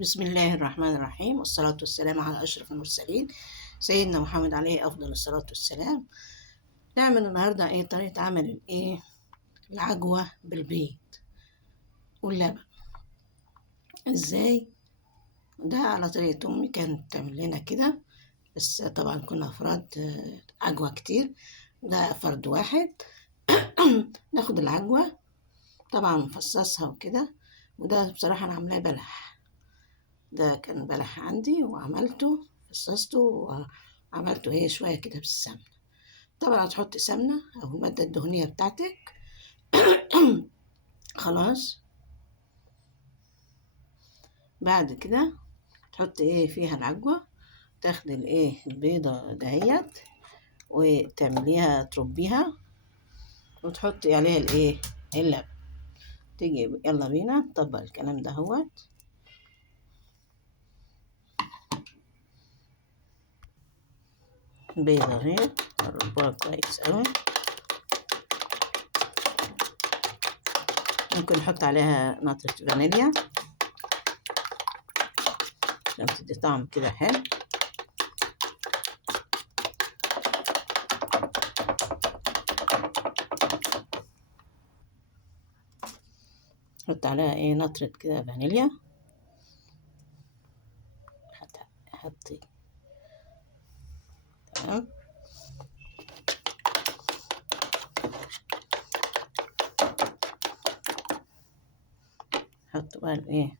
بسم الله الرحمن الرحيم، والصلاة والسلام على أشرف المرسلين سيدنا محمد عليه أفضل الصلاة والسلام. نعمل النهاردة طريقة عمل العجوة بالبيض واللبن. ازاي؟ ده على طريقة أمي كانت تعمل لنا كده، بس طبعا كنا أفراد، عجوة كتير، ده فرد واحد. ناخد العجوة طبعا نفصصها وكده، وده بصراحة أنا عاملاه بلح. ده كان بلح عندي وعملته، فصصته وعملته شوية كده بالسمنة. طبعا هتحط سمنة أو المادة الدهنية بتاعتك. خلاص، بعد كده تحط فيها العجوة، تاخد البيضة دهيت وتعمليها تربيها وتحطي عليها اللبن. تيجي يلا بينا نطبق الكلام ده. هوت بيضة نربوها كويس أوي. ممكن نحط عليها نقطة فانيليا عشان تدي طعم كده حلو. نحط عليها نطرة كده فانيليا. حطي تمام. حط بقى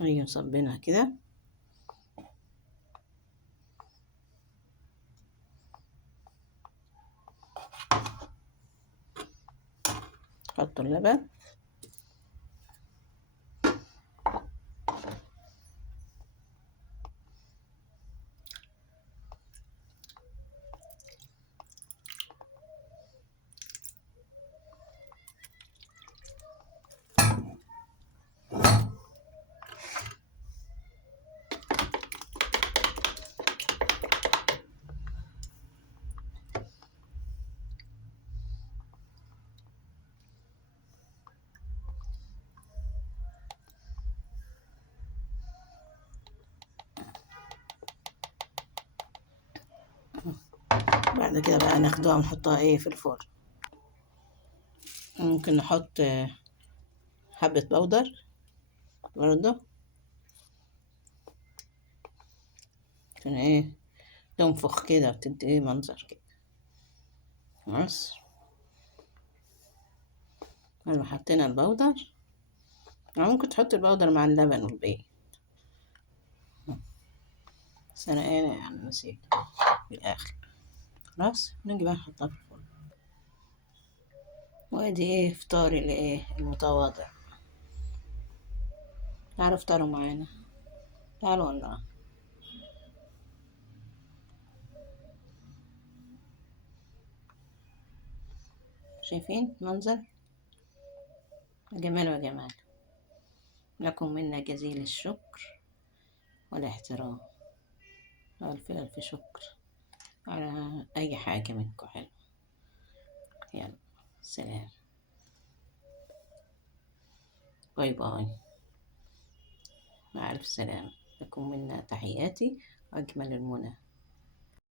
نصبينها كده. حطوا اللبن، بعد كده بقى ناخدوها ونحطها في الفرن. ممكن نحط حبة بودر برضه عشان تنفخ كده وتدي منظر كده. بس لما حطينا البودر، ممكن تحط البودر مع اللبن والبيض، بس أنا يعني نسيت في الآخر. خلاص نيجي بقى نحطها في الفرن. وادي فطاري المتواضع. تعالوا افطروا معانا، تعالوا والله. شايفين منظر جمال وجمال. لكم منا جزيل الشكر والاحترام والف شكر على أي حاجة منكم حلو. يلا سلام، باي باي، مع ألف سلامة. لكم منا تحياتي وأجمل المنى.